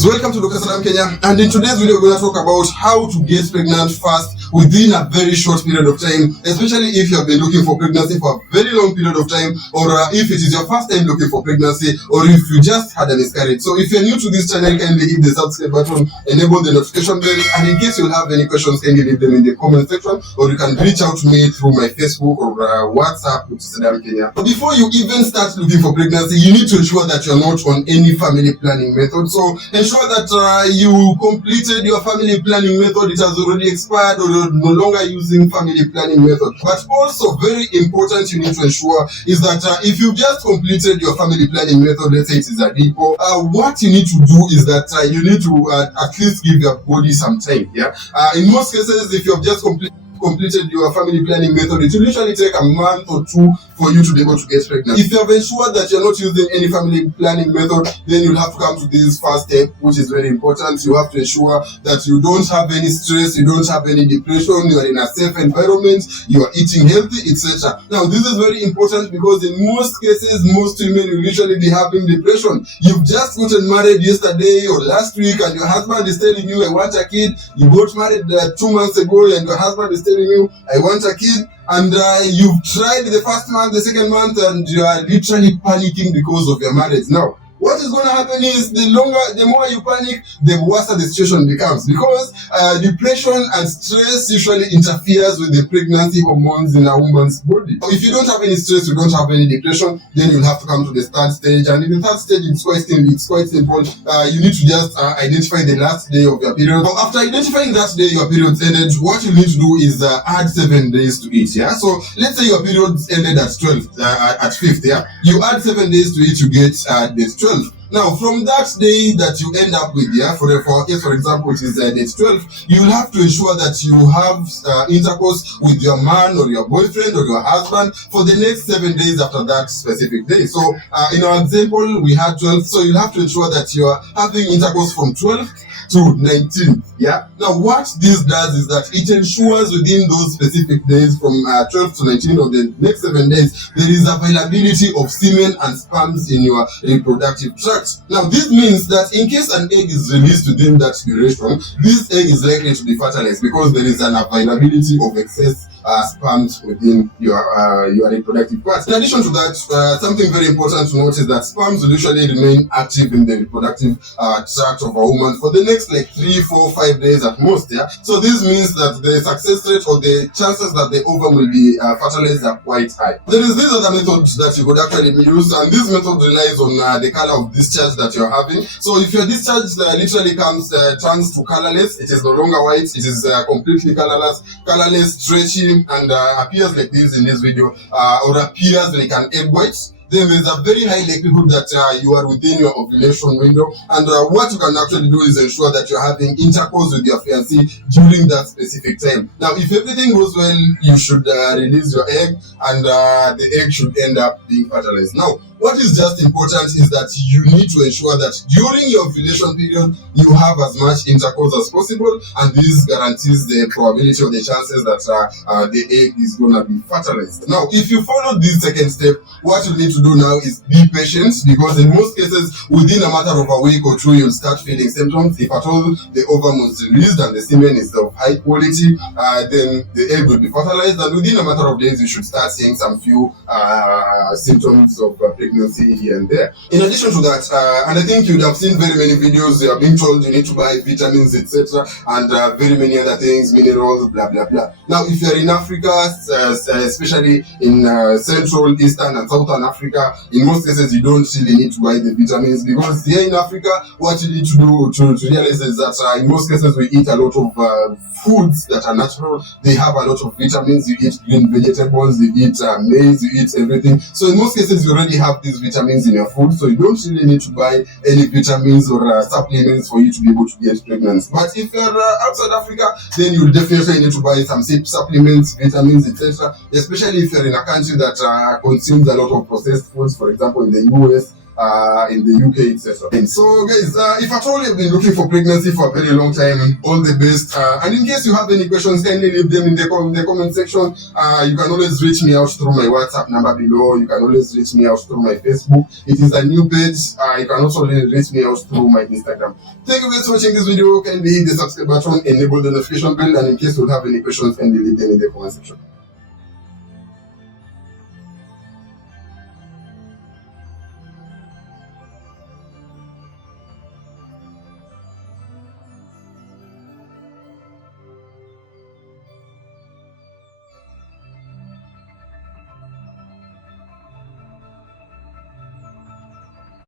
So welcome to Dr. Salam Kenya, and in today's video we're going to talk about how to get pregnant fast within a very short period of time, especially if you have been looking for pregnancy for a very long period of time, or if it is your first time looking for pregnancy, or if you just had a miscarriage. So if you're new to this channel, kindly hit the subscribe button, enable the notification bell, and in case you have any questions, kindly leave them in the comment section, or you can reach out to me through my Facebook or WhatsApp, Dr. Salam Kenya. But before you even start looking for pregnancy, you need to ensure that you're not on any family planning method. So ensure that you completed your family planning method, it has already expired, or you're no longer using family planning method. But also very important, you need to ensure is that if you've just completed your family planning method, let's say it is a depo, what you need to do is that you need to at least give your body some time. In most cases, if you have just completed your family planning method, it will usually take a month or two for you to be able to get pregnant. If you have ensured that you're not using any family planning method, then you'll have to come to this first step, which is very important. You have to ensure that you don't have any stress, you don't have any depression, you are in a safe environment, you are eating healthy, etc. Now, this is very important because in most cases, most women will usually be having depression. You've just gotten married yesterday or last week, and your husband is telling you, I want a kid. You got married 2 months ago, and your husband is telling you, I want a kid. And you've tried the first month, the second month, and you are literally panicking because of your marriage. Now, what is going to happen is the more you panic, the worse the situation becomes, because depression and stress usually interferes with the pregnancy hormones in a woman's body. If you don't have any stress, you don't have any depression, then you'll have to come to the third stage. And in the third stage, it's quite simple. You need to just identify the last day of your period. But after identifying that day your period's ended, what you need to do is add 7 days to it. So let's say your period ended at 12th, at 5th. You add 7 days to it, you get day 12. Now, from that day that you end up with, for our case, for example, it is day 12, you will have to ensure that you have intercourse with your man or your boyfriend or your husband for the next 7 days after that specific day. So, in our example, we had 12, so you'll have to ensure that you are having intercourse from 12 to 19. Now, what this does is that it ensures within those specific days from 12 to 19 of the next 7 days, there is availability of semen and sperms in your reproductive tract. Now, this means that in case an egg is released within that duration, this egg is likely to be fertilized because there is an availability of excess sperms within your reproductive parts. In addition to that, something very important to note is that sperms will usually remain active in the reproductive tract of a woman for the next 3, 4, 5 days at most. So this means that the success rate or the chances that the ovum will be fertilized are quite high. There is this other method that you could actually use, and this method relies on the color of discharge that you're having. So if your discharge literally turns to colorless, it is no longer white, it is completely colorless, stretchy, and appears like this in this video, or appears like an egg white, then there's a very high likelihood that you are within your ovulation window. And what you can actually do is ensure that you're having intercourse with your fiancé during that specific time. Now, if everything goes well, you should release your egg, and the egg should end up being fertilized. Now, what is just important is that you need to ensure that during your ovulation period, you have as much intercourse as possible, and this guarantees the probability or the chances that the egg is going to be fertilized. Now, if you follow this second step, what you need to do now is be patient, because in most cases, within a matter of a week or two, you'll start feeling symptoms. If at all the ovum was released and the semen is of high quality, then the egg will be fertilized, and within a matter of days, you should start seeing some few symptoms of pregnancy here and there. In addition to that, and I think you'd have seen very many videos, you are being told you need to buy vitamins, etc., and very many other things, minerals, blah blah blah. Now, if you're in Africa, especially in Central, Eastern, and Southern Africa, in most cases you don't really need to buy the vitamins, because here in Africa, what you need to do to realize is that in most cases we eat a lot of foods that are natural. They have a lot of vitamins. You eat green vegetables, you eat maize, you eat everything. So in most cases you already have these vitamins in your food, so you don't really need to buy any vitamins or supplements for you to be able to get pregnant. But if you're outside Africa, then you definitely need to buy some supplements, vitamins, etc., especially if you're in a country that consumes a lot of processed foods. For example, in the US, in the UK itself. And so guys, if at all you've been looking for pregnancy for a very long time, all the best. And in case you have any questions, kindly leave them in the comment section. You can always reach me out through my WhatsApp number below. You can always reach me out through my Facebook. It is a new page. You can also reach me out through my Instagram. Thank you guys for watching this video. Kindly hit the subscribe button, enable the notification bell, and in case you have any questions, kindly leave them in the comment section.